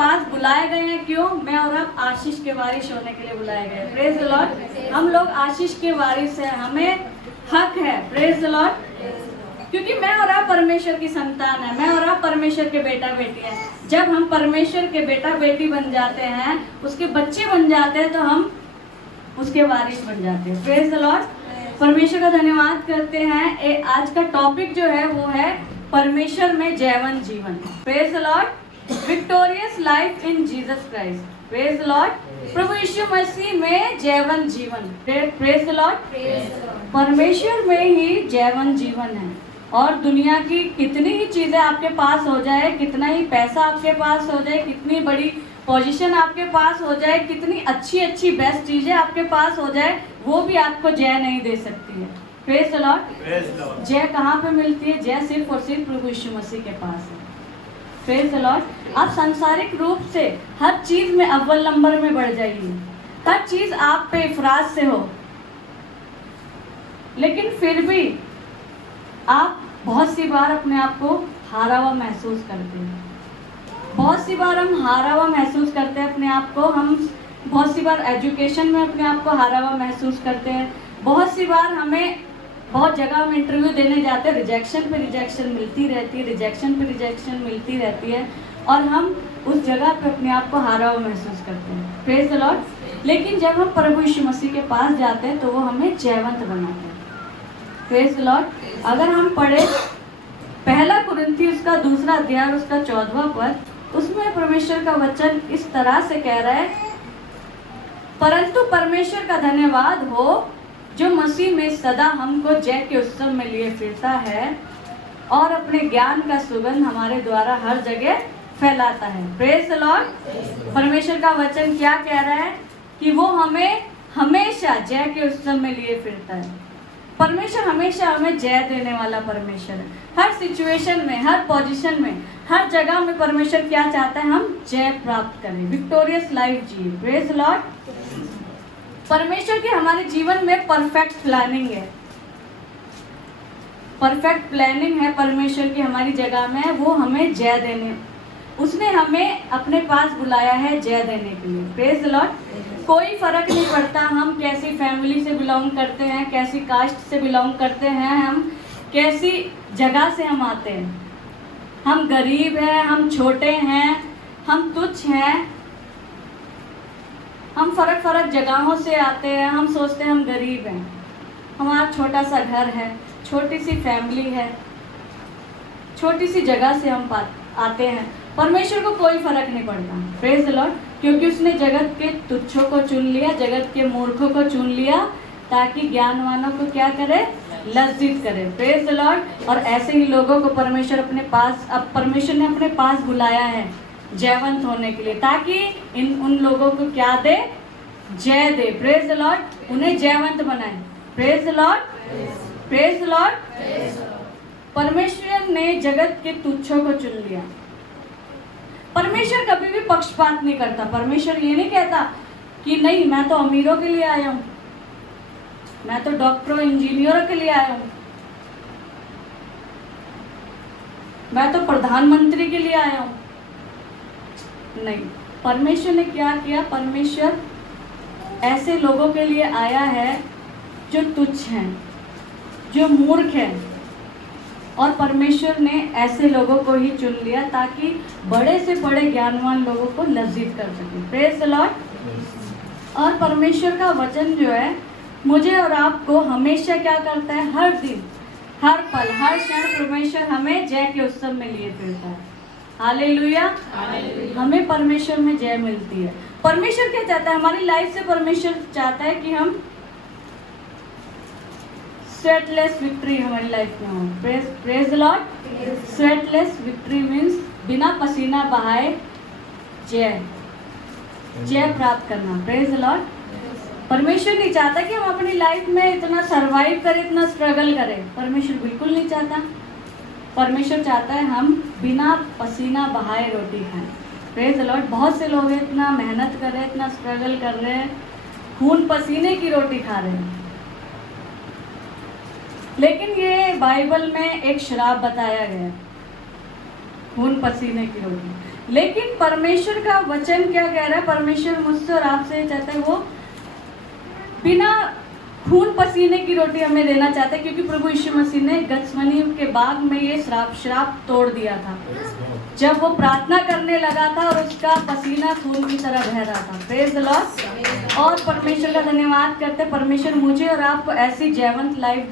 पास बुलाए गए हैं। क्यों? मैं और आप आशीष के वारिस होने के लिए बुलाए गए। Praise the Lord. हम लोग आशीष के वारिस हैं, हमें हक है। Praise the Lord. क्योंकि मैं और आप परमेश्वर की संतान है, मैं और आप परमेश्वर के बेटा बेटी हैं। जब हम परमेश्वर के बेटा बेटी बन जाते हैं, उसके बच्चे बन जाते हैं, तो हम उसके वारिस बन जाते हैं। Praise the Lord. परमेश्वर का धन्यवाद करते हैं। आज का टॉपिक जो है वो है परमेश्वर में जयवंत जीवन। Praise the Lord. Victorious life in Jesus Christ. Praise the Lord. प्रभु यीशु मसीह में जयवंत जीवन। Praise the Lord. परमेश्वर में ही जयवंत जीवन है। और दुनिया की कितनी ही चीजें आपके पास हो जाए, कितना ही पैसा आपके पास हो जाए, कितनी बड़ी पोजीशन आपके पास हो जाए, कितनी अच्छी अच्छी बेस्ट चीजें आपके पास हो जाए, वो भी आपको जय नहीं दे सकती है। Praise the Lord. जय कहाँ पे मिलती है? जय सिर्फ और सिर्फ प्रभु यीशु मसीह के पास है। Praise the Lord. आप सांसारिक रूप से हर चीज में अव्वल नंबर में बढ़ जाइए, हर चीज आप पे इफराज से हो, लेकिन फिर भी आप बहुत सी बार अपने आप को हारा हुआ महसूस करते हैं। बहुत सी बार हम हारा हुआ महसूस करते हैं अपने आप को। हम बहुत सी बार एजुकेशन में अपने आप को हारा हुआ महसूस करते हैं। बहुत सी बार हमें बहुत जगह हम इंटरव्यू देने जाते हैं, रिजेक्शन पे रिजेक्शन मिलती रहती है, रिजेक्शन पे रिजेक्शन मिलती रहती है, और हम उस जगह पे अपने आप को हारा हुआ महसूस करते हैं। Praise the Lord. लेकिन जब हम प्रभु यीशु मसीह के पास जाते हैं तो वो हमें जयवंत बनाते हैं। Praise the Lord. अगर हम पढ़े पहला कुरिन्थियों उसका 2 अध्याय उसका 14वां पद, उसमें परमेश्वर का वचन इस तरह से कह रहा है, परंतु परमेश्वर का धन्यवाद हो जो मसीह में सदा हमको जय के उत्सव में लिए फिरता है और अपने ज्ञान का सुगंध हमारे द्वारा हर जगह फैलाता है। Praise the Lord. परमेश्वर का वचन क्या कह रहा है? कि वो हमें हमेशा जय के उत्सव में लिए फिरता है। परमेश्वर हमेशा हमें जय देने वाला परमेश्वर है। हर सिचुएशन में, हर पोजीशन में, हर जगह में परमेश्वर क्या चाहता है? हम जय प्राप्त करें, विक्टोरियस लाइफ जिए। Praise the Lord. परमेश्वर की हमारे जीवन में परफेक्ट प्लानिंग है, परफेक्ट प्लानिंग है परमेश्वर की हमारी जगह में। वो हमें जय देने, उसने हमें अपने पास बुलाया है जय देने के लिए। Praise the Lord. कोई फर्क नहीं पड़ता हम कैसी फैमिली से बिलोंग करते हैं, कैसी कास्ट से बिलोंग करते हैं, हम कैसी जगह से हम आते हैं, हम गरीब हैं, हम छोटे हैं, हम तुच्छ हैं, हम फर्क जगहों से आते हैं। हम सोचते हैं हम गरीब हैं, हमारा छोटा सा घर है, छोटी सी फैमिली है, छोटी सी जगह से हम आते हैं। परमेश्वर को कोई फर्क नहीं पड़ता। Praise the Lord. क्योंकि उसने जगत के तुच्छों को चुन लिया, जगत के मूर्खों को चुन लिया, ताकि ज्ञानवानों को क्या करे? लज्जित करे। Praise the Lord. और ऐसे ही लोगों को परमेश्वर अपने पास, अब परमेश्वर ने अपने पास बुलाया है जयवंत होने के लिए, ताकि उन लोगों को क्या दे? जय दे। Praise the Lord. उन्हें जयवंत बनाए। Praise the Lord. Praise the Lord. परमेश्वर ने जगत के तुच्छों को चुन लिया। परमेश्वर कभी भी पक्षपात नहीं करता। परमेश्वर ये नहीं कहता कि नहीं मैं तो अमीरों के लिए आया हूँ, मैं तो डॉक्टरों इंजीनियरों के लिए आया हूँ, मैं तो प्रधानमंत्री के लिए आया हूँ। नहीं, परमेश्वर ने क्या किया? परमेश्वर ऐसे लोगों के लिए आया है जो तुच्छ हैं, जो मूर्ख हैं, और परमेश्वर ने ऐसे लोगों को ही चुन लिया ताकि बड़े से बड़े ज्ञानवान लोगों को लज्जित कर सके। Praise the Lord. और परमेश्वर का वचन जो है मुझे और आपको हमेशा क्या करता है? हर दिन, हर पल, हर क्षण परमेश्वर हमें जय के उत्सव में लिए फिरता है। हालेलुया। हमें परमेश्वर में जय मिलती है। परमेश्वर क्या चाहता है हमारी लाइफ से? परमेश्वर चाहता है कि हम स्वेटलेस विक्ट्री हमारी लाइफ में हो। Praise the Lord. Sweatless victory means बिना पसीना बहाए जय, जय प्राप्त करना। Praise the Lord. परमेश्वर नहीं चाहता कि हम अपनी लाइफ में इतना सरवाइव करें, इतना स्ट्रगल करें। परमेश्वर बिल्कुल नहीं चाहता। परमेश्वर चाहता है हम बिना पसीना बहाए रोटी खाएं। Praise the Lord. बहुत से लोग इतना मेहनत कर रहे हैं, इतना स्ट्रगल कर रहे हैं, खून पसीने की रोटी खा रहे हैं, लेकिन ये बाइबल में एक श्राप बताया गया है, खून पसीने की रोटी। लेकिन परमेश्वर का वचन क्या कह रहा है? परमेश्वर मुझसे और आपसे चाहता है, वो बिना खून पसीने की रोटी हमें देना चाहता है, क्योंकि प्रभु यीशु मसीह ने गत्समनी के बाग में ये श्राप तोड़ दिया था जब वो प्रार्थना करने लगा था और उसका पसीना खून की तरह बह रहा था। Praise the Lord. और परमेश्वर का धन्यवाद करते हैं, परमेश्वर मुझे और आपको ऐसी जीवंत लाइफ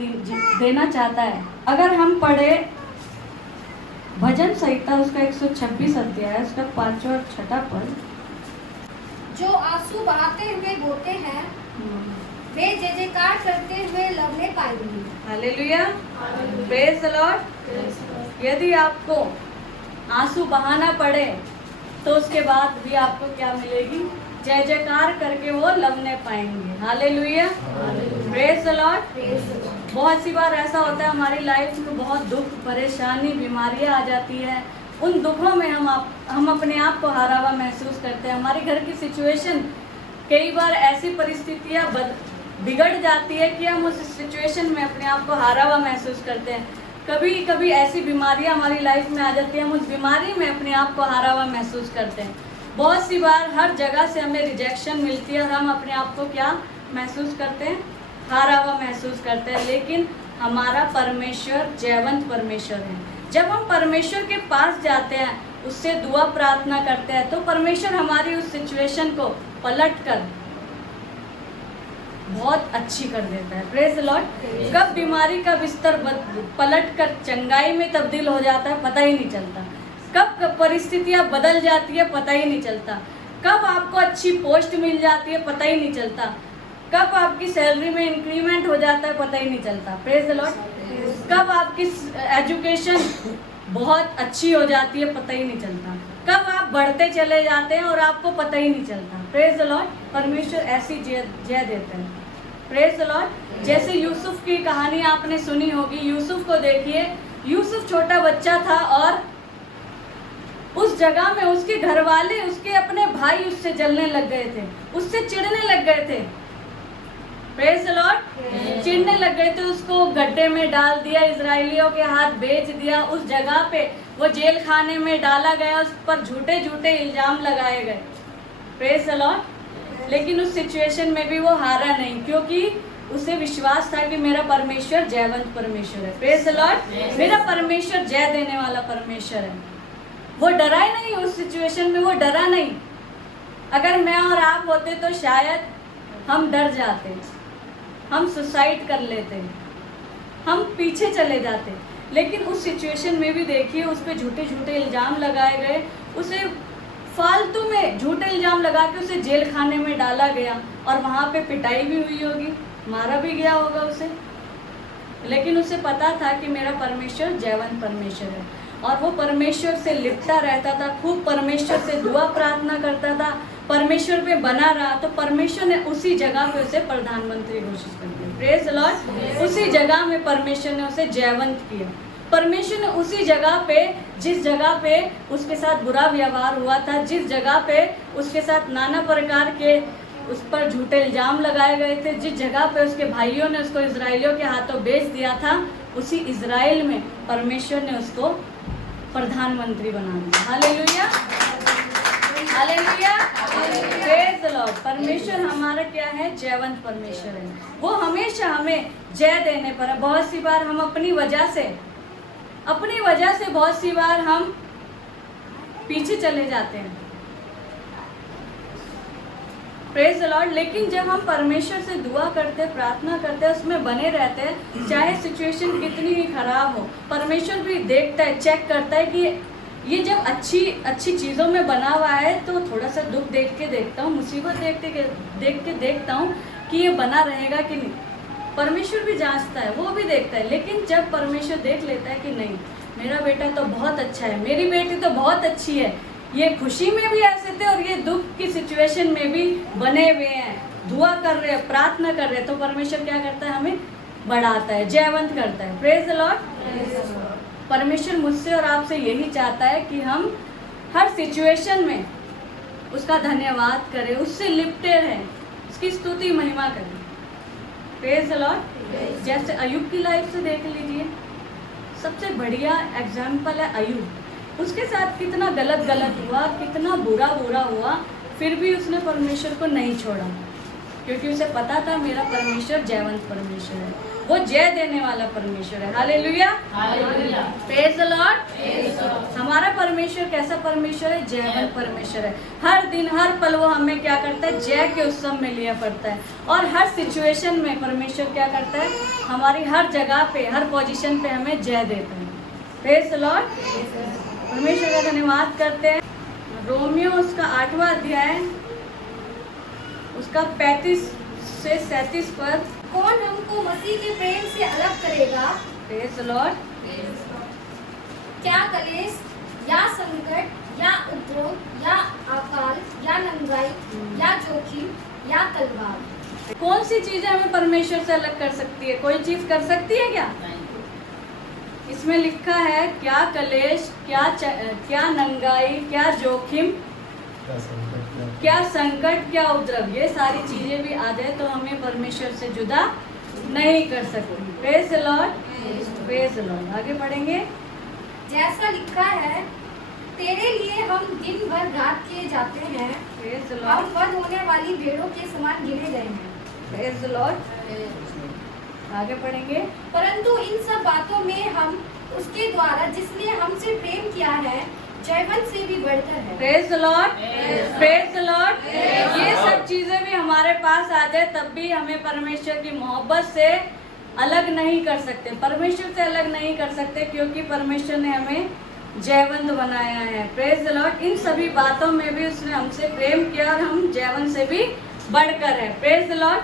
देना चाहता है। अगर हम पढ़े भजन संहिता उसका 126 अध्याय, उसका 5वां और 6वां पद, जो आंसू बहाते हुए बोते हैं वे जय जयकार करते हुए लवने पाएंगे। Hallelujah, praise the Lord. यदि आपको आंसू बहाना पड़े तो उसके बाद भी आपको क्या मिलेगी? जय जयकार करके वो लवने पाएंगे। Hallelujah, praise the Lord. बहुत सी बार ऐसा होता है हमारी लाइफ में, बहुत दुख, परेशानी, बीमारियां आ जाती है। उन दुखों में हम अपने आप को हारा हुआ महसूस करते हैं। हमारी घर की सिचुएशन, कई बार ऐसी परिस्थितियां बिगड़ जाती है कि हम उस सिचुएशन में अपने आप को हारा हुआ महसूस करते हैं। कभी कभी ऐसी बीमारियां हमारी लाइफ में आ जाती है, हम उस बीमारी में अपने आप को हारा हुआ महसूस करते हैं। बहुत सी बार हर जगह से हमें रिजेक्शन मिलती है और हम अपने आप को क्या महसूस करते हैं? हारा हुआ महसूस करते हैं। लेकिन हमारा परमेश्वर जयवंत परमेश्वर है। जब हम परमेश्वर के पास जाते हैं, उससे दुआ प्रार्थना करते हैं, तो परमेश्वर हमारी उस सिचुएशन को पलट कर बहुत अच्छी कर देता है। Praise the Lord. कब बीमारी का बिस्तर पलट कर चंगाई में तब्दील हो जाता है पता ही नहीं चलता। कब परिस्थितियां बदल जाती है पता ही नहीं चलता। कब आपको अच्छी पोस्ट मिल जाती है पता ही नहीं चलता। कब आपकी सैलरी में इंक्रीमेंट हो जाता है पता ही नहीं चलता। Praise the Lord. कब आपकी एजुकेशन बहुत अच्छी हो जाती है पता ही नहीं चलता। कब आप बढ़ते चले जाते हैं और आपको पता ही नहीं चलता। Praise the Lord. परमेश्वर ऐसी जय देते हैं। Praise the Lord. जैसे यूसुफ की कहानी आपने सुनी होगी। यूसुफ को देखिए, यूसुफ छोटा बच्चा था और उस जगह में उसके घर वाले, उसके अपने भाई उससे जलने लग गए थे, उससे चिढ़ने लग गए थे। Praise the Lord. चिढ़ने लग गए थे, उसको गड्ढे में डाल दिया, इजराइलियों के हाथ बेच दिया। उस जगह पे वो जेल खाने में डाला गया, उस पर झूठे झूठे इल्जाम लगाए गए। Praise the Lord. लेकिन उस सिचुएशन में भी वो हारा नहीं, क्योंकि उसे विश्वास था कि मेरा परमेश्वर जयवंत परमेश्वर है। Praise the Lord. मेरा परमेश्वर जय देने वाला परमेश्वर है। वो डरा ही नहीं उस सिचुएशन में, वो डरा नहीं। अगर मैं और आप होते तो शायद हम डर जाते, हम सुसाइड कर लेते, हम पीछे चले जाते। लेकिन उस सिचुएशन में भी देखिए, उस पर झूठे झूठे इल्ज़ाम लगाए गए, उसे फालतू में झूठे इल्ज़ाम लगा के उसे जेल खाने में डाला गया और वहाँ पे पिटाई भी हुई होगी, मारा भी गया होगा उसे। लेकिन उसे पता था कि मेरा परमेश्वर जयवंत परमेश्वर है और वो परमेश्वर से लिपटा रहता था, खूब परमेश्वर से दुआ प्रार्थना करता था, परमेश्वर पे बना रहा। तो परमेश्वर ने उसी जगह पे उसे प्रधानमंत्री घोषित कर दिया। Praise the Lord. उसी जगह में परमेश्वर ने उसे जयवंत किया। परमेश्वर ने उसी जगह पे, जिस जगह पे उसके साथ बुरा व्यवहार हुआ था, जिस जगह पे उसके साथ नाना प्रकार के उस पर झूठे इल्जाम लगाए गए थे, जिस जगह पे उसके भाइयों ने उसको इजराइलियों के हाथों बेच दिया था, उसी इजराइल में परमेश्वर ने उसको प्रधानमंत्री बना दिया। Hallelujah, hallelujah, praise the Lord. परमेश्वर हमारा क्या है? जयवंत परमेश्वर है। वो हमेशा हमें जय देने पर है। बहुत सी बार हम अपनी वजह से बहुत सी बार हम पीछे चले जाते हैं। Praise the Lord. लेकिन जब हम परमेश्वर से दुआ करते, प्रार्थना करते हैं, उसमें बने रहते हैं, चाहे सिचुएशन कितनी ही खराब हो, परमेश्वर भी देखता है, चेक करता है कि ये जब अच्छी चीज़ों में बना हुआ है, तो थोड़ा सा दुख देख के देखता हूँ, मुसीबत देख के देखता हूँ कि ये बना रहेगा कि नहीं। परमेश्वर भी जांचता है, वो भी देखता है। लेकिन जब परमेश्वर देख लेता है कि नहीं, मेरा बेटा तो बहुत अच्छा है, मेरी बेटी तो बहुत अच्छी है, ये खुशी में भी ऐसे थे और ये दुख की सिचुएशन में भी बने हुए हैं, दुआ कर रहे हैं, प्रार्थना कर रहे हैं, तो परमेश्वर क्या करता है? हमें बढ़ाता है, जयवंत करता है। Praise the Lord. परमेश्वर मुझसे और आपसे यही चाहता है कि हम हर सिचुएशन में उसका धन्यवाद करें, उससे लिपटे रहें, उसकी स्तुति महिमा करें। Praise the Lord. जैसे अय्यूब की लाइफ से देख लीजिए, सबसे बढ़िया एग्जाम्पल है अय्यूब। उसके साथ कितना गलत हुआ, कितना बुरा हुआ, फिर भी उसने परमेश्वर को नहीं छोड़ा, क्योंकि उसे पता था मेरा परमेश्वर जयवंत परमेश्वर है, वो जय देने वाला परमेश्वर है। Hallelujah, praise the Lord. हमारा परमेश्वर कैसा परमेश्वर है? जयवंत परमेश्वर है। हर दिन हर पल वो हमें क्या करता है? जय के उत्सव में लिया पड़ता है। और हर सिचुएशन में परमेश्वर क्या करता है? हमारी हर जगह पे, हर पोजीशन पे हमें जय देता है। Praise the Lord. परमेश्वर का धन्यवाद करते हैं। रोमियो उसका 8वां अध्याय, उसका 35 से 37 पर, कौन हमको मसीह के प्रेम से अलग करेगा? Praise the Lord. क्या कलेश या संकट या उपद्रव या अकाल या नंगाई या जोखिम या तलवार? कौन सी चीजें हमें परमेश्वर से अलग कर सकती है? कोई चीज कर सकती है क्या? इसमें लिखा है क्या कलेश, क्या नंगाई, क्या जोखिम, क्या संकट, क्या उपद्रव, ये सारी चीजें भी आ जाए तो हमें परमेश्वर से जुदा नहीं कर सकती। Praise the Lord, praise the Lord. आगे बढ़ेंगे। जैसा लिखा है, तेरे लिए हम दिन भर रात किए जाते हैं, प्रेज द हम लॉर्ड, वध होने वाली भेड़ों के समान गिने गए हैं। Praise the Lord. आगे बढ़ेंगे। परंतु इन सब बातों में हम उसके द्वारा जिसने हमसे प्रेम किया है जयवंत से भी बढ़कर है। Praise the Lord, praise the Lord. ये सब चीजें भी हमारे पास आ जाए तब भी हमें परमेश्वर की मोहब्बत से अलग नहीं कर सकते, परमेश्वर से अलग नहीं कर सकते, क्योंकि परमेश्वर ने हमें जयवंत बनाया है। Praise the Lord. इन सभी बातों में भी उसने हमसे प्रेम किया और हम जयवंत से भी बढ़कर है। Praise the Lord.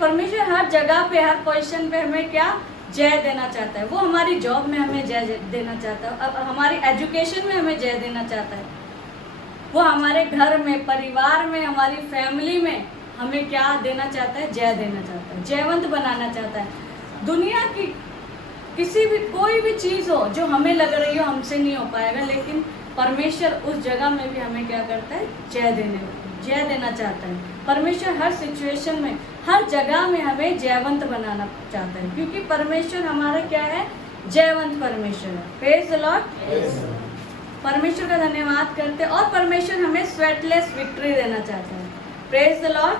परमेश्वर हर जगह पे, हर पोजीशन पे हमें क्या जय देना चाहता है। वो हमारी जॉब में हमें जय देना चाहता है, अब हमारी एजुकेशन में हमें जय देना चाहता है, वो हमारे घर में, परिवार में, हमारी फैमिली में हमें क्या देना चाहता है? जय देना चाहता है, जयवंत बनाना चाहता है। दुनिया की किसी भी कोई भी चीज़ हो जो हमें लग रही हो हमसे नहीं हो पाएगा, लेकिन परमेश्वर उस जगह में भी हमें क्या करता है? जय देना चाहता है। परमेश्वर हर सिचुएशन में, हर जगह में हमें जयवंत बनाना चाहता है, क्योंकि परमेश्वर हमारा क्या है? जयवंत परमेश्वर है। Praise the Lord. परमेश्वर का धन्यवाद करते हैं। और परमेश्वर हमें स्वेटलेस विक्ट्री देना चाहता है। Praise the Lord.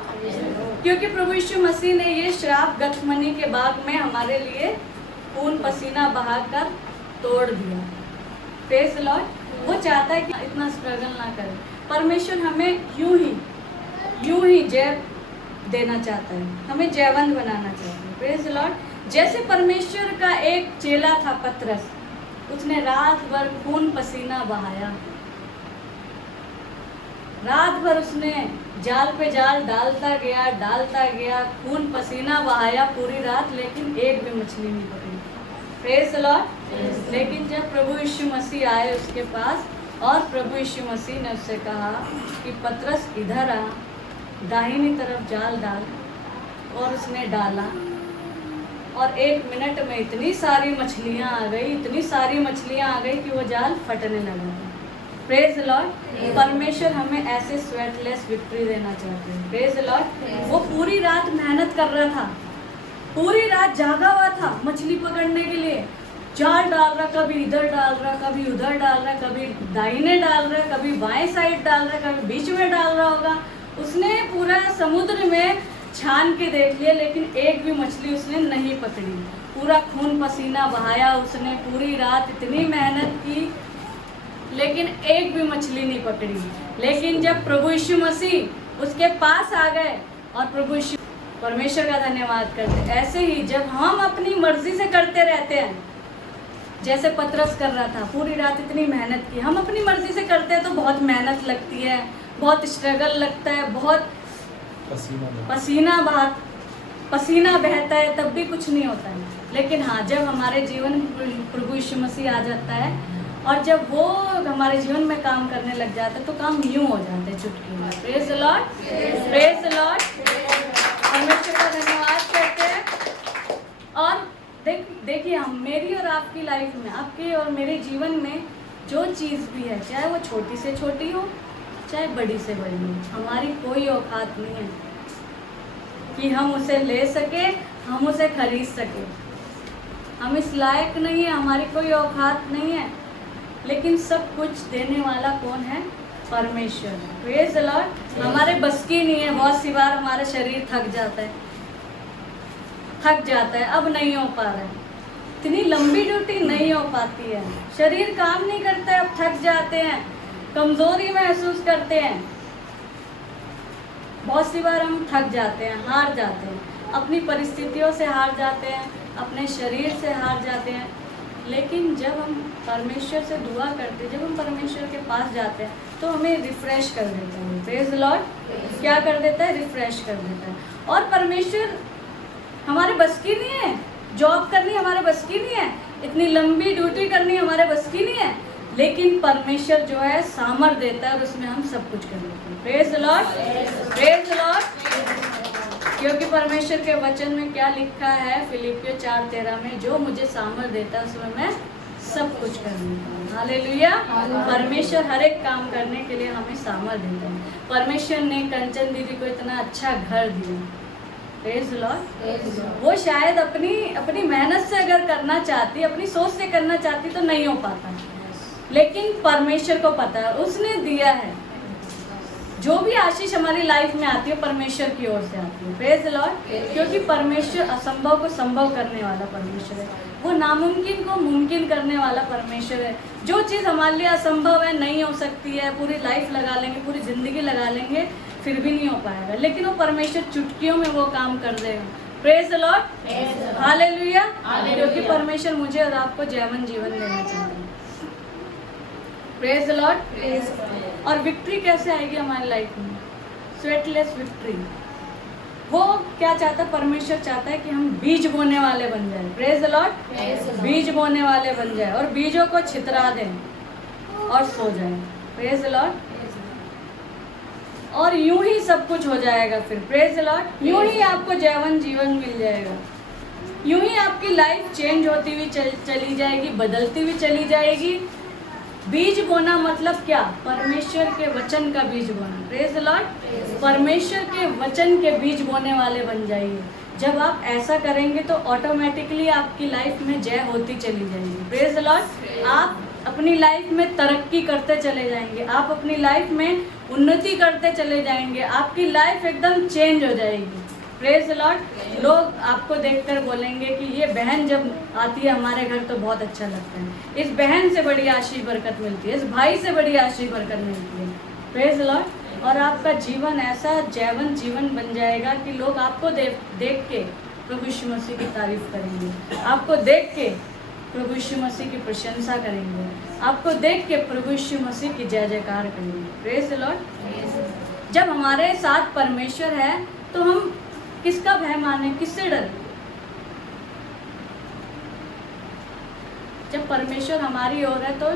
क्योंकि प्रभु यीशु मसीह ने ये श्राप गथमनी के बाग में हमारे लिए खून पसीना बहाकर तोड़ दिया। Praise the Lord. वो चाहता है कि इतना स्ट्रगल ना करें। परमेश्वर हमें यूं ही जय देना चाहता है, हमें जयवंत बनाना चाहता है। Praise the Lord. जैसे परमेश्वर का एक चेला था पतरस, उसने रात भर खून पसीना बहाया, रात भर उसने जाल पे जाल डालता गया, खून पसीना बहाया पूरी रात, लेकिन एक भी मछली नहीं पकड़ी। Praise the Lord. लेकिन जब प्रभु यीशु मसीह आए उसके पास, और प्रभु यीशु मसीह ने उससे कहा कि पतरस इधर आ, दाहिनी तरफ जाल डाल, और उसने डाला, और 1 मिनट में इतनी सारी मछलियाँ आ गई कि वो जाल फटने लगा। Praise the Lord. परमेश्वर हमें ऐसे स्वेटलेस विक्ट्री देना चाहते हैं। Praise the Lord. वो पूरी रात मेहनत कर रहा था, पूरी रात जागा हुआ था मछली पकड़ने के लिए, जाल डाल रहा, कभी इधर डाल रहा, कभी उधर डाल रहा, कभी दाहिने डाल रहा, कभी बाएं साइड डाल रहा, कभी बीच में डाल रहा होगा। उसने पूरा समुद्र में छान के देख लिया, लेकिन एक भी मछली उसने नहीं पकड़ी। पूरा खून पसीना बहाया उसने, पूरी रात इतनी मेहनत की, लेकिन एक भी मछली नहीं पकड़ी। लेकिन जब प्रभु यीशु मसीह उसके पास आ गए, और प्रभु यीशु, परमेश्वर का धन्यवाद करते। ऐसे ही जब हम अपनी मर्जी से करते रहते हैं, जैसे पतरस कर रहा था, पूरी रात इतनी मेहनत की, हम अपनी मर्जी से करते हैं तो बहुत मेहनत लगती है, बहुत स्ट्रगल लगता है, बहुत पसीना बहता है, तब भी कुछ नहीं होता है। लेकिन हाँ, जब हमारे जीवन में प्रभु यीशु मसीह आ जाता है, और जब वो हमारे जीवन में काम करने लग जाता है, तो काम यूं हो जाते हैं चुटकी में। Praise the Lord, praise the Lord. परमेश्वर का धन्यवाद करते हैं। और देखिए, हम, मेरी और आपकी लाइफ में, आपके और मेरे जीवन में जो चीज़ भी है, चाहे वो छोटी से छोटी हो, चाहे बड़ी से बड़ी हो, हमारी कोई औकात नहीं है कि हम उसे ले सके, हम उसे खरीद सके। हम इस लायक नहीं है, हमारी कोई औकात नहीं है लेकिन सब कुछ देने वाला कौन है? परमेश्वर। Praise the Lord. हमारे बस की नहीं है, बहुत सी बार हमारा शरीर थक जाता है, अब नहीं हो पा रहा है, इतनी लंबी ड्यूटी नहीं हो पाती है, शरीर काम नहीं करता है, अब थक जाते हैं, कमजोरी महसूस करते हैं। बहुत सी बार हम थक जाते हैं, हार जाते हैं, अपनी परिस्थितियों से हार जाते हैं, अपने शरीर से हार जाते हैं। लेकिन जब हम परमेश्वर से दुआ करते हैं, जब हम परमेश्वर के पास जाते हैं, तो हमें रिफ्रेश कर देता है। Praise the Lord. क्या कर देता है? रिफ्रेश कर देता है। और परमेश्वर हमारे बस की नहीं है, जॉब करनी हमारे बस की नहीं है, इतनी लंबी ड्यूटी करनी हमारे बस की नहीं है, लेकिन परमेश्वर जो है सामर्थ देता है और उसमें हम सब कुछ कर लेते हैं। Praise the Lord, praise the Lord. क्योंकि परमेश्वर के वचन में क्या लिखा है? फिलिपियों 4:13 में, जो मुझे सामर्थ देता है उसमें मैं सब कुछ कर लेता हूँ। हालेलुया। परमेश्वर हर एक काम करने के लिए हमें सामर्थ देता है। परमेश्वर ने कंचन दीदी को इतना अच्छा घर दिया। Praise the Lord. वो शायद अपनी मेहनत से अगर करना चाहती, अपनी सोच से करना चाहती तो नहीं हो पाता, लेकिन परमेश्वर को पता है, उसने दिया है। जो भी आशीष हमारी लाइफ में आती है परमेश्वर की ओर से आती है। Praise the Lord. क्योंकि परमेश्वर असंभव को संभव करने वाला परमेश्वर है, वो नामुमकिन को मुमकिन करने वाला परमेश्वर है। जो चीज़ हमारे लिए असंभव है, नहीं हो सकती है, पूरी लाइफ लगा लेंगे, पूरी ज़िंदगी लगा लेंगे, फिर भी नहीं हो पाएगा, लेकिन वो परमेश्वर चुटकियों में वो काम कर देगा। Praise the Lord. हालेलुया। क्योंकि परमेश्वर मुझे और आपको जयवन जीवन देना चाहता है। Praise the Lord. और विक्ट्री कैसे आएगी हमारी लाइफ में? स्वेटलेस विक्ट्री। वो क्या चाहता है? परमेश्वर चाहता है कि हम बीज बोने वाले बन जाए। Praise the Lord. बीज बोने वाले बन जाए और बीजों को छितरा दें और सो जाए। Praise the Lord. और यूं ही सब कुछ हो जाएगा फिर। Praise the Lord. यूं ही आपको जयवन जीवन मिल जाएगा, यूं ही आपकी लाइफ चेंज होती हुई चली जाएगी, बदलती हुई चली जाएगी। बीज बोना मतलब क्या? परमेश्वर के वचन का बीज बोना। Praise the Lord. परमेश्वर के वचन के बीज बोने वाले बन जाइए। जब आप ऐसा करेंगे तो ऑटोमेटिकली आपकी लाइफ में जय होती चली जाएगी। Praise the Lord. आप अपनी लाइफ में तरक्की करते चले जाएंगे, आप अपनी लाइफ में उन्नति करते चले जाएंगे, आपकी लाइफ एकदम चेंज हो जाएगी। Praise the Lord. लोग आपको देखकर बोलेंगे कि ये बहन जब आती है हमारे घर तो बहुत अच्छा लगता है, इस बहन से बड़ी आशीष बरकत मिलती है, इस भाई से बड़ी आशीष बरकत मिलती है। Praise the Lord. और आपका जीवन ऐसा जयवन जीवन बन जाएगा कि लोग आपको देख के प्रभु यीशु मसीह की तारीफ करेंगे, आपको देख के प्रभु यीशु मसीह की प्रशंसा करेंगे, आपको देख के प्रभु यीशु मसीह की जय जयकार करेंगे। Praise the Lord. जब हमारे साथ परमेश्वर है तो हम किसका भय माने, किससे डरे? जब परमेश्वर हमारी ओर है तो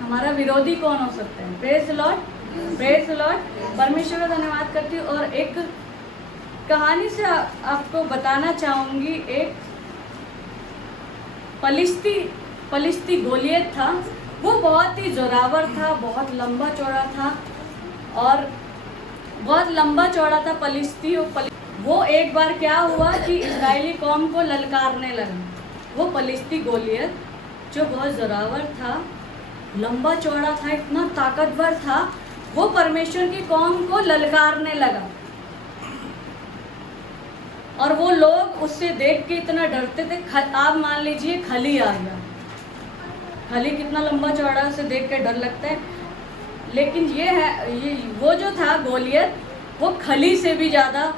हमारा विरोधी कौन हो सकता है? Praise the Lord. Praise the Lord. परमेश्वर का धन्यवाद करती हूँ। और एक कहानी से आपको बताना चाहूंगी। एक पलिश्ती गोलियत था, वो बहुत ही जोरावर था, बहुत लंबा चौड़ा था और बहुत लंबा चौड़ा था पलिश्ती। वो एक बार क्या हुआ कि इजरायली कौम को ललकारने लगा। वो पलिश्ती गोलियत जो बहुत जोरावर था, लंबा चौड़ा था, इतना ताकतवर था, वो परमेश्वर की कौम को ललकारने लगा। और वो लोग उससे देख के इतना डरते थे। आप मान लीजिए खली आ गया, खली कितना लंबा चौड़ा, उसे देख के डर लगता है। लेकिन ये वो जो था गोलियत, वो खली से भी ज़्यादा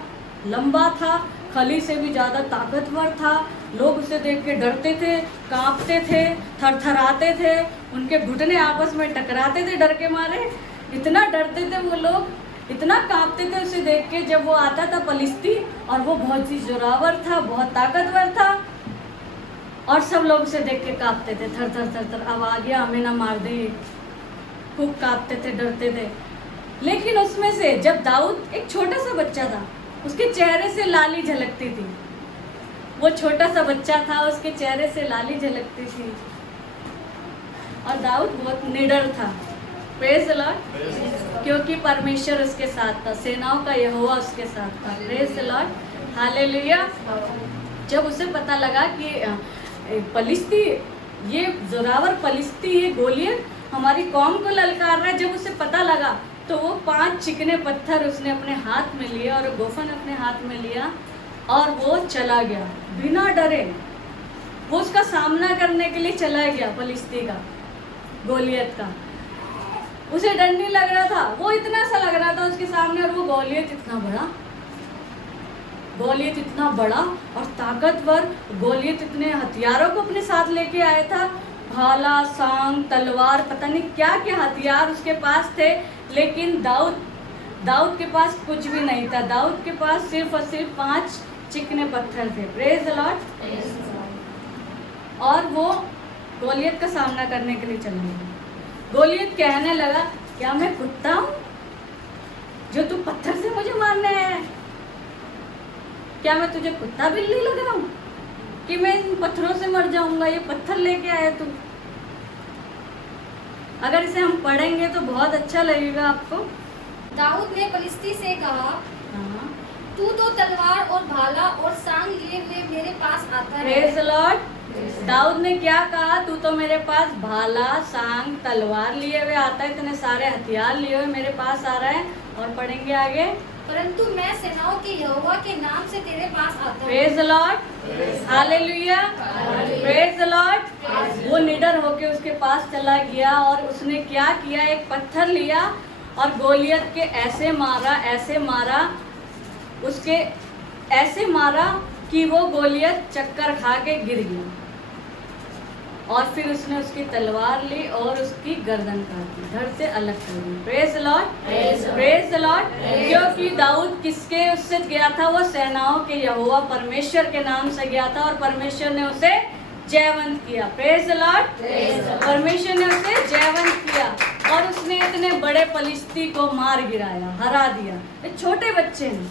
लंबा था, खली से भी ज़्यादा ताकतवर था। लोग उसे देख के डरते थे, कांपते थे, थरथराते थे, उनके घुटने आपस में टकराते थे डर के मारे। इतना डरते थे वो लोग, इतना कांपते थे उसे देख के। जब वो आता था पलिश्ती, और वो बहुत ही जोरावर था, बहुत ताकतवर था, और सब लोग उसे देख के कांपते थे, थर थर थर थर, अब आ गया हमें ना मार दे, खूब कांपते थे, डरते थे। लेकिन उसमें से जब दाऊद एक छोटा सा बच्चा था, उसके चेहरे से लाली झलकती थी। वो छोटा सा बच्चा था, उसके चेहरे से लाली झलकती थी, और दाऊद बहुत निडर था। Praise the Lord. क्योंकि परमेश्वर उसके साथ था, सेनाओं का यहोवा उसके साथ था। Praise the Lord. हालेलुया। जब उसे पता लगा कि पलिश्ती ये जोरावर पलिश्ती, ये गोलियत हमारी कौम को ललकार रहा है। जब उसे पता लगा तो वो 5 चिकने पत्थर उसने अपने हाथ में लिए और गोफन अपने हाथ में लिया और वो चला गया बिना डरे। वो उसका सामना करने के लिए चला गया, पलिश्ती का, गोलियत का। उसे डर नहीं लग रहा था, वो इतना सा लग रहा था उसके सामने, और वो गोलियत इतना बड़ा और ताकतवर, गोलियत इतने हथियारों को अपने साथ लेके आया था, भाला, सांग, तलवार, पता नहीं क्या क्या हथियार उसके पास थे। लेकिन दाऊद के पास कुछ भी नहीं था। दाऊद के पास सिर्फ और सिर्फ 5 चिकने पत्थर थे। Praise the Lord. और वो गोलियत का सामना करने के लिए चला गया। गोलियत कहने लगा, क्या मैं कुत्ता हूँ जो तू पत्थर से मुझे मारने आया है? क्या मैं तुझे कुत्ता बिल्ली लग रहा हूँ कि मैं इन पत्थरों से मर जाऊंगा? ये पत्थर लेके आया तू। अगर इसे हम पढ़ेंगे तो बहुत अच्छा लगेगा आपको। दाऊद ने पलिश्ती से कहा, हाँ, तू तो तलवार और भाला और सांग लिए हुए मेरे पास आता है। Praise the Lord. दाऊद ने क्या कहा? तू तो मेरे पास भाला, सांग, तलवार लिए हुए आता है, इतने सारे हथियार लिए हुए मेरे पास आ रहा है। और पढ़ेंगे आगे, परंतु मैं सेनाओं के यहोवा के नाम से तेरे पास आता हूँ। Praise the Lord, hallelujah, praise the Lord. वो निडर होके उसके पास चला गया और उसने क्या किया? एक पत्थर लिया और गोलियत के ऐसे मारा, उसके ऐसे मारा कि वो गोलियत चक्कर खा के गिर गया। और फिर उसने उसकी तलवार ली और उसकी गर्दन काट दी, धड़ से अलग कर दी। Praise the Lord, praise the Lord. क्योंकि दाऊद किसके उससे गया था? वो सेनाओं के यहोवा परमेश्वर के नाम से गया था और परमेश्वर ने उसे जयवंत किया। Praise the Lord. परमेश्वर ने उसे जयवंत किया और उसने इतने बड़े पलिश्ती को मार गिराया, हरा दिया। एक छोटे बच्चे ने,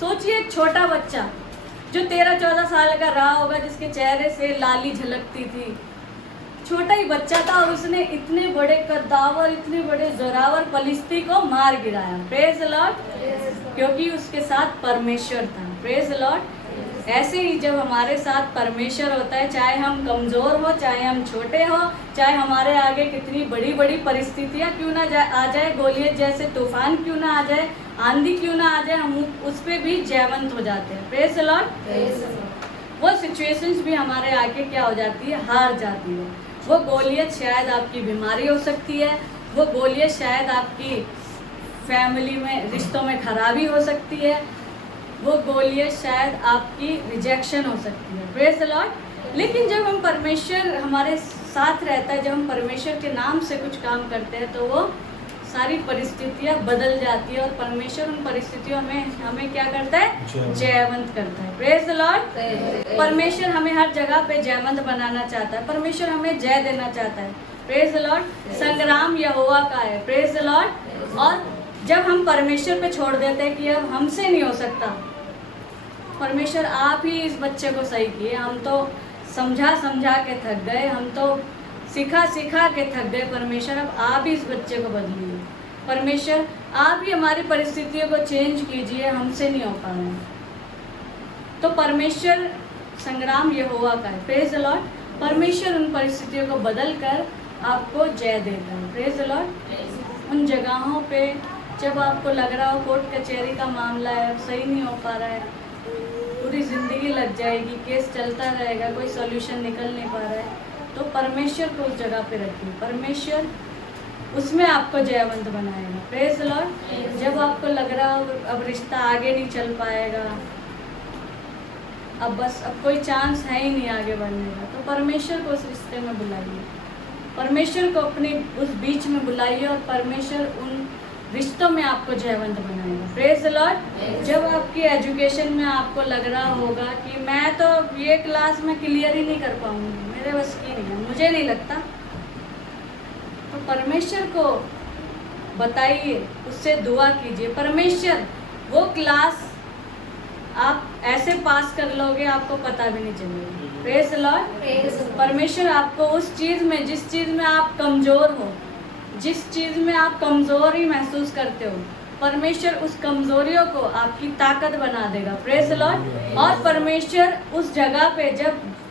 सोचिए, एक छोटा बच्चा जो 13-14 साल का रहा होगा, जिसके चेहरे से लाली झलकती थी, छोटा ही बच्चा था और उसने इतने बड़े कद्दावर, इतने बड़े जोरावर पलिश्ती को मार गिराया। Praise the Lord. क्योंकि उसके साथ परमेश्वर था। Praise the Lord. ऐसे ही जब हमारे साथ परमेश्वर होता है, चाहे हम कमज़ोर हो, चाहे हम छोटे हो, चाहे हमारे आगे कितनी बड़ी बड़ी परिस्थितियाँ क्यों ना आ जाए, गोलियत जैसे तूफान क्यों ना आ जाए, आंधी क्यों ना आ जाए, हम उस पर भी जयवंत हो जाते हैं। Praise the Lord. वो सिचुएशंस भी हमारे आगे क्या हो जाती है? हार जाती है। वो गोलियत शायद आपकी बीमारी हो सकती है, वो गोलियत शायद आपकी फैमिली में, रिश्तों में खराबी हो सकती है, वो गोलियत शायद आपकी रिजेक्शन हो सकती है। Praise the Lord. लेकिन जब हम परमेश्वर हमारे साथ रहता है, जब हम परमेश्वर के नाम से कुछ काम करते हैं, तो वो सारी परिस्थितियाँ बदल जाती है और परमेश्वर उन परिस्थितियों में हमें क्या करता है? जयवंत करता है। Praise the Lord. परमेश्वर हमें हर जगह पे जयवंत बनाना चाहता है, परमेश्वर हमें जय देना चाहता है। Praise the Lord. संग्राम यहोवा का है। Praise the Lord. और जब हम परमेश्वर पे छोड़ देते हैं कि अब हमसे नहीं हो सकता, परमेश्वर आप ही इस बच्चे को सही किए, हम तो समझा के थक गए, हम तो सिखा के थक गए, परमेश्वर अब आप ही इस बच्चे को बदलिए, परमेश्वर आप ही हमारी परिस्थितियों को चेंज कीजिए, हमसे नहीं हो पा रहा है। तो परमेश्वर, संग्राम यहोवा का है। Praise the Lord. परमेश्वर उन परिस्थितियों को बदल कर आपको जय देता है। Praise the Lord. उन जगहों पे जब आपको लग रहा हो कोर्ट कचहरी का मामला है, सही नहीं हो पा रहा है, पूरी ज़िंदगी लग जाएगी, केस चलता रहेगा, कोई सॉल्यूशन निकल नहीं पा रहा है, तो परमेश्वर को उस जगह पे रखिए, परमेश्वर उसमें आपको जयवंत बनाएगा। Praise the Lord. जब आपको लग रहा हो अब रिश्ता आगे नहीं चल पाएगा, अब कोई चांस है ही नहीं आगे बढ़ने का, तो परमेश्वर को उस रिश्ते में बुलाइए, परमेश्वर को अपने उस बीच में बुलाइए और परमेश्वर उन रिश्तों में आपको जयवंत बनाएगा। Praise the Lord. जब आपकी एजुकेशन में आपको लग रहा होगा कि मैं तो ये क्लास में क्लियर ही नहीं कर पाऊंगी, मेरे बस की नहीं है, मुझे नहीं लगता, तो परमेश्वर को बताइए, उससे दुआ कीजिए, परमेश्वर वो क्लास आप ऐसे पास कर लोगे आपको पता भी नहीं चलेगा। Praise the Lord. परमेश्वर आपको उस चीज़ में, जिस चीज़ में आप कमज़ोर हो, जिस चीज़ में आप कमज़ोरी महसूस करते हो, परमेश्वर उस कमज़ोरियों को आपकी ताकत बना देगा। Praise the Lord. और परमेश्वर उस जगह पे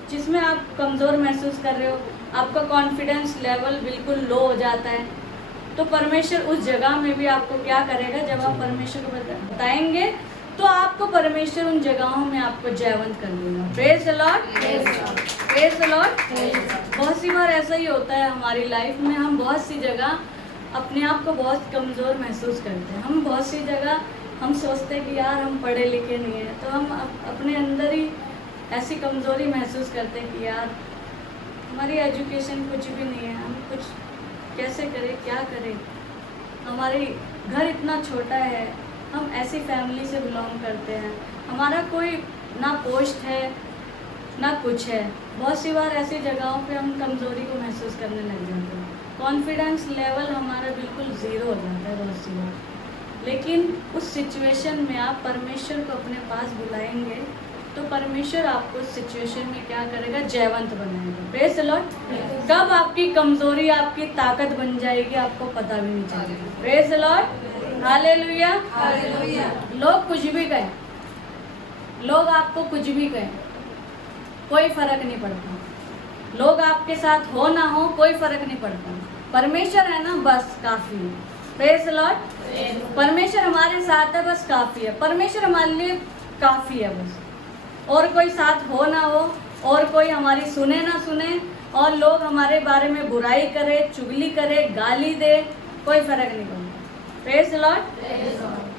जिसमें आप कमज़ोर महसूस कर रहे हो, आपका कॉन्फिडेंस लेवल बिल्कुल लो हो जाता है, तो परमेश्वर उस जगह में भी आपको क्या करेगा, जब आप परमेश्वर को बताएंगे तो आपको परमेश्वर उन जगहों में आपको जयवंत कर देगा। Praise the Lord, praise the Lord. बहुत सी बार ऐसा ही होता है हमारी लाइफ में, हम बहुत सी जगह अपने आप को बहुत कमज़ोर महसूस करते हैं। हम बहुत सी जगह हम सोचते हैं कि यार हम पढ़े लिखे नहीं हैं, तो हम अपने अंदर ही ऐसी कमज़ोरी महसूस करते हैं कि यार हमारी एजुकेशन कुछ भी नहीं है, हम कुछ कैसे करें, क्या करें, हमारे घर इतना छोटा है, हम ऐसी फैमिली से बिलोंग करते हैं, हमारा कोई ना पोस्ट है ना कुछ है। बहुत सी बार ऐसी जगहों पे हम कमज़ोरी को महसूस करने लग जाते हैं, कॉन्फिडेंस लेवल हमारा बिल्कुल ज़ीरो हो जाता है बहुत सी बार। लेकिन उस सिचुएशन में आप परमेश्वर को अपने पास बुलाएंगे तो परमेश्वर आपको उस सिचुएशन में क्या करेगा, जयवंत बनाएगा। Praise the Lord. कब आपकी कमज़ोरी आपकी ताकत बन जाएगी आपको पता भी नहीं चलेगा। Praise the Lord, hallelujah. लोग कुछ भी कहें, लोग आपको कुछ भी कहें, कोई फर्क नहीं पड़ता। लोग आपके साथ हो ना हो कोई फर्क नहीं पड़ता, परमेश्वर है ना बस काफ़ी है। Praise the Lord. परमेश्वर हमारे साथ है बस काफ़ी है, परमेश्वर हमारे लिए काफ़ी है बस। और कोई साथ हो ना हो, और कोई हमारी सुने ना सुने, और लोग हमारे बारे में बुराई करे, चुगली करे, गाली दे, कोई फर्क नहीं पड़ता। Praise the Lord.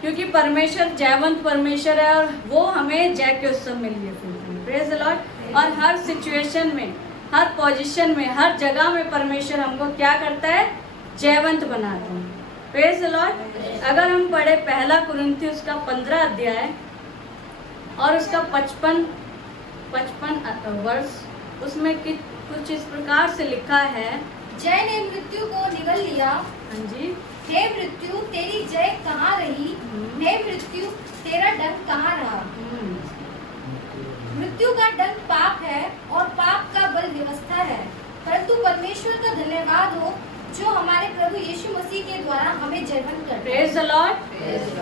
क्योंकि परमेश्वर जयवंत परमेश्वर है और वो हमें जय के उत्सव में लिए फिरते हैं। Praise the Lord. और हर सिचुएशन में, हर पोजीशन में, हर जगह में परमेश्वर हमको क्या करता है, जयवंत बनाता है। Praise the Lord. अगर हम पढ़े पहला कुरिन्थियों उसका 15 अध्याय और उसका 55 वर्ष, उसमें कुछ इस प्रकार से लिखा है, जय ने मृत्यु को निगल लिया। हाँ जी। हे मृत्यु तेरी जय कहाँ रही, हे मृत्यु तेरा डंक कहाँ रहा। मृत्यु का डंक पाप है और पाप का बल व्यवस्था है, परंतु परमेश्वर का धन्यवाद हो जो हमारे प्रभु यीशु मसीह के द्वारा हमें जयवंत करता है। Praise the Lord,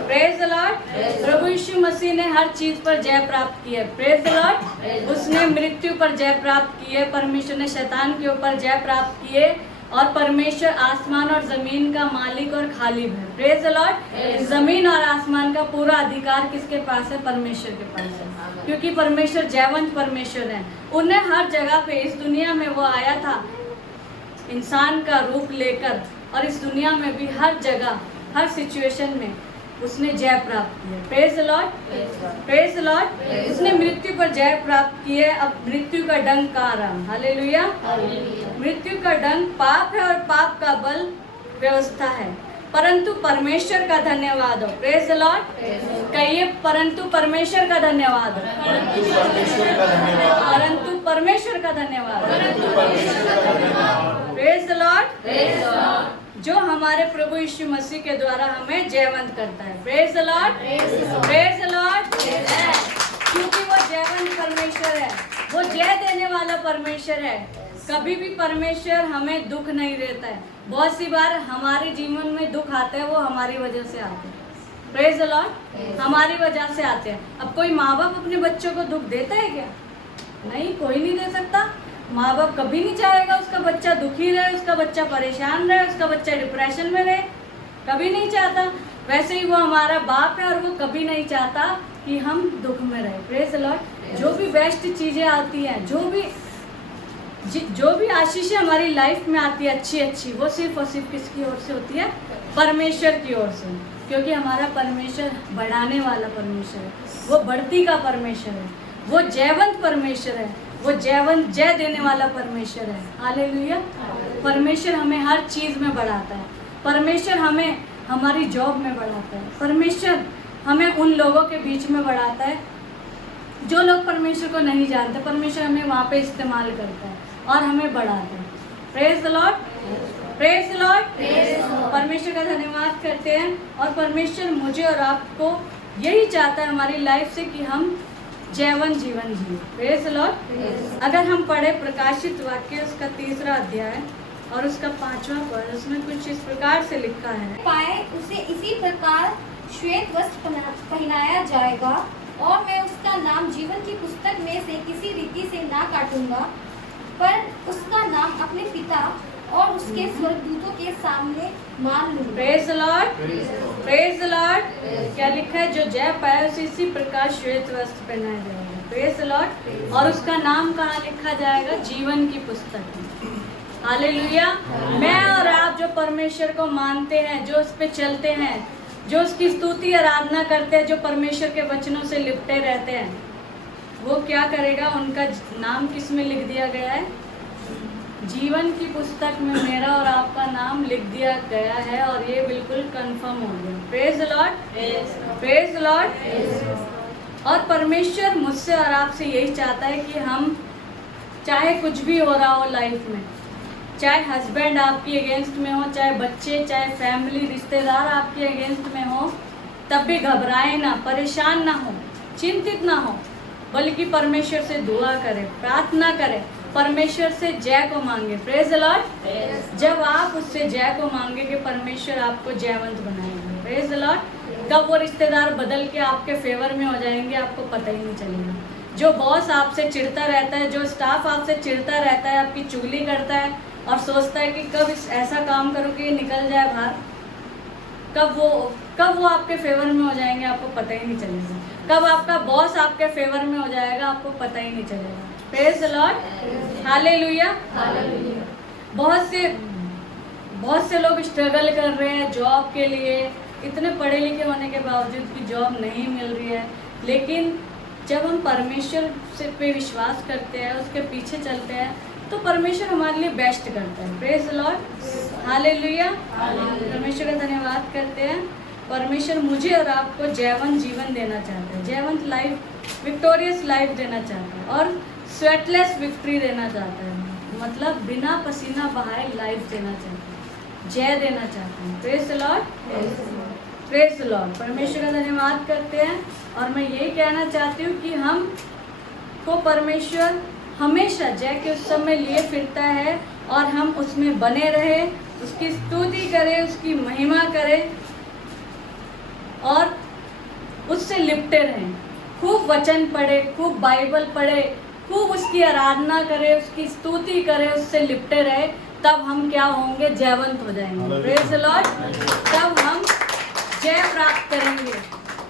praise the Lord. प्रभु यीशु मसीह ने हर चीज पर जय प्राप्त की है। Praise the Lord. उसने मृत्यु पर जय प्राप्त की है, परमेश्वर ने शैतान के ऊपर जय प्राप्त किए, और परमेश्वर आसमान और जमीन का मालिक और खालिक है। Praise the Lord. जमीन और आसमान का पूरा अधिकार किसके पास है, परमेश्वर के पास है, क्योंकि परमेश्वर जयवंत परमेश्वर है। उन्हें हर जगह पे इस दुनिया में वो आया था इंसान का रूप लेकर, और इस दुनिया में भी हर जगह हर सिचुएशन में उसने जय प्राप्त की है। Praise the Lord, praise the Lord. उसने मृत्यु पर जय प्राप्त की है। अब मृत्यु का डंक कहाँ रहा, हालेलुया। मृत्यु का डंक पाप है और पाप का बल व्यवस्था है, परंतु परमेश्वर का धन्यवाद हो। Praise the Lord. कहिए, परंतु परमेश्वर का धन्यवाद हो, परंतु परमेश्वर का धन्यवाद। Praise the Lord. जो हमारे प्रभु यीशु मसीह के द्वारा हमें जयवंत करता है। Praise the Lord, praise the Lord. क्योंकि वो जयवंत परमेश्वर है, वो जय देने वाला परमेश्वर है। कभी भी परमेश्वर हमें दुख नहीं देता है। बहुत सी बार हमारे जीवन में दुख आता है, वो हमारी वजह से आते हैं। Praise the Lord. हमारी वजह से आते हैं। अब कोई माँ बाप अपने बच्चों को दुख देता है क्या? नहीं, कोई नहीं दे सकता। माँ बाप कभी नहीं चाहेगा उसका बच्चा दुखी रहे, उसका बच्चा परेशान रहे, उसका बच्चा डिप्रेशन में रहे, कभी नहीं चाहता। वैसे ही वो हमारा बाप है और वो कभी नहीं चाहता कि हम दुख में रहे। Praise the Lord. जो भी बेस्ट चीज़ें आती हैं, जो भी आशीषें हमारी लाइफ में आती है अच्छी अच्छी, वो सिर्फ और सिर्फ किसकी ओर से होती है, परमेश्वर की ओर से। क्योंकि हमारा परमेश्वर बढ़ाने वाला परमेश्वर है, वो बढ़ती का परमेश्वर है, वो जयवंत परमेश्वर है, वो जयवंत जय देने वाला परमेश्वर है। हालेलुया। परमेश्वर हमें हर चीज़ में बढ़ाता है। परमेश्वर हमें हमारी जॉब में बढ़ाता है। परमेश्वर हमें उन लोगों के बीच में बढ़ाता है जो लोग परमेश्वर को नहीं जानते। परमेश्वर हमें वहाँ पे इस्तेमाल करता है और हमें बढ़ाता है। Praise the Lord, praise the Lord. परमेश्वर का धन्यवाद करते हैं। और परमेश्वर मुझे और आपको यही चाहता है हमारी लाइफ से कि हम जयवंत जीवन जिए। Praise the Lord. अगर हम पढ़े प्रकाशित वाक्य उसका 3 अध्याय और उसका 5वां पद, उसमें कुछ इस प्रकार से लिखा है, पाए उसे इसी प्रकार श्वेत वस्त्र पहनाया जाएगा और मैं उसका नाम जीवन की पुस्तक में से किसी रीति से ना काटूंगा, पर उसका नाम अपने पिता और उसके स्वर्गदूतों के सामने मान लूंगा। Praise the Lord, praise the Lord. क्या लिखा है? जो जय पाए उसे इसी प्रकार श्वेत वस्त्र पहनाया जाएगा। Praise the Lord. और उसका नाम कहाँ लिखा जाएगा? जीवन की पुस्तक में। हालेलुया। मैं और आप जो परमेश्वर को मानते हैं, जो उस पे चलते हैं, जो उसकी स्तुति आराधना करते हैं, जो परमेश्वर के वचनों से लिपटे रहते हैं, वो क्या करेगा? उनका नाम किस में लिख दिया गया है? जीवन की पुस्तक में मेरा और आपका नाम लिख दिया गया है, और ये बिल्कुल कंफर्म हो गया। Praise the Lord, praise the Lord. और परमेश्वर मुझसे और आपसे यही चाहता है कि हम, चाहे कुछ भी हो रहा हो लाइफ में, चाहे हस्बैंड आपकी अगेंस्ट में हो, चाहे बच्चे, चाहे फैमिली, रिश्तेदार आपके अगेंस्ट में हो, तब भी घबराए ना, परेशान ना हो, चिंतित ना हो, बल्कि परमेश्वर से दुआ करें, प्रार्थना करें, परमेश्वर से जय को मांगे। Praise the Lord. जब आप उससे जय को मांगे कि परमेश्वर आपको जयवंत बनाएगा। Praise the Lord. कब वो रिश्तेदार बदल के आपके फेवर में हो जाएंगे आपको पता ही नहीं चलेगा। जो बॉस आपसे चिढ़ता रहता है, जो स्टाफ आपसे चिढ़ता रहता है, आपकी चुगली करता है और सोचता है कि कब ऐसा काम करो कि ये निकल जाए बाहर, कब वो आपके फेवर में हो जाएंगे आपको पता ही नहीं चलेगा। कब आपका बॉस आपके फेवर में हो जाएगा आपको पता ही नहीं चलेगा। Praise the Lord, hallelujah. बहुत से लोग स्ट्रगल कर रहे हैं जॉब के लिए, इतने पढ़े लिखे होने के बावजूद भी जॉब नहीं मिल रही है। लेकिन जब हम परमेश्वर से पे विश्वास करते हैं, उसके पीछे चलते हैं, तो परमेश्वर हमारे लिए बेस्ट करता है। Praise the Lord, hallelujah. परमेश्वर का धन्यवाद करते हैं। परमेश्वर मुझे और आपको जयवंत जीवन देना चाहता है, जयवंत लाइफ, विक्टोरियस लाइफ देना चाहता है, और स्वेटलेस विक्ट्री देना चाहता है। मतलब बिना पसीना बहाए लाइफ देना चाहता है, जय देना चाहता है। Praise the Lord, praise the Lord. परमेश्वर का धन्यवाद करते हैं। और मैं यही कहना चाहती हूँ कि हम को परमेश्वर हमेशा जय के उत्सव में लिए फिरता है, और हम उसमें बने रहे, उसकी स्तुति करें, उसकी महिमा करें और उससे लिपटे रहें। खूब वचन पढ़े, खूब बाइबल पढ़े, खूब उसकी आराधना करें, उसकी स्तुति करें, उससे लिपटे रहे, तब हम क्या होंगे? जयवंत हो जाएंगे। Praise the Lord. तब हम जय प्राप्त करेंगे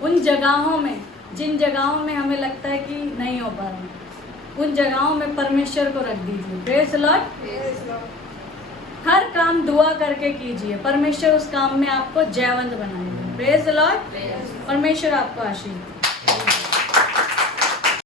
उन जगहों में, जिन जगहों में हमें लगता है कि नहीं हो पा रहा, उन जगहों में परमेश्वर को रख दीजिए। Praise the Lord. हर काम दुआ करके कीजिए, परमेश्वर उस काम में आपको जयवंत बनाएगा। Praise the Lord. परमेश्वर आपको आशीष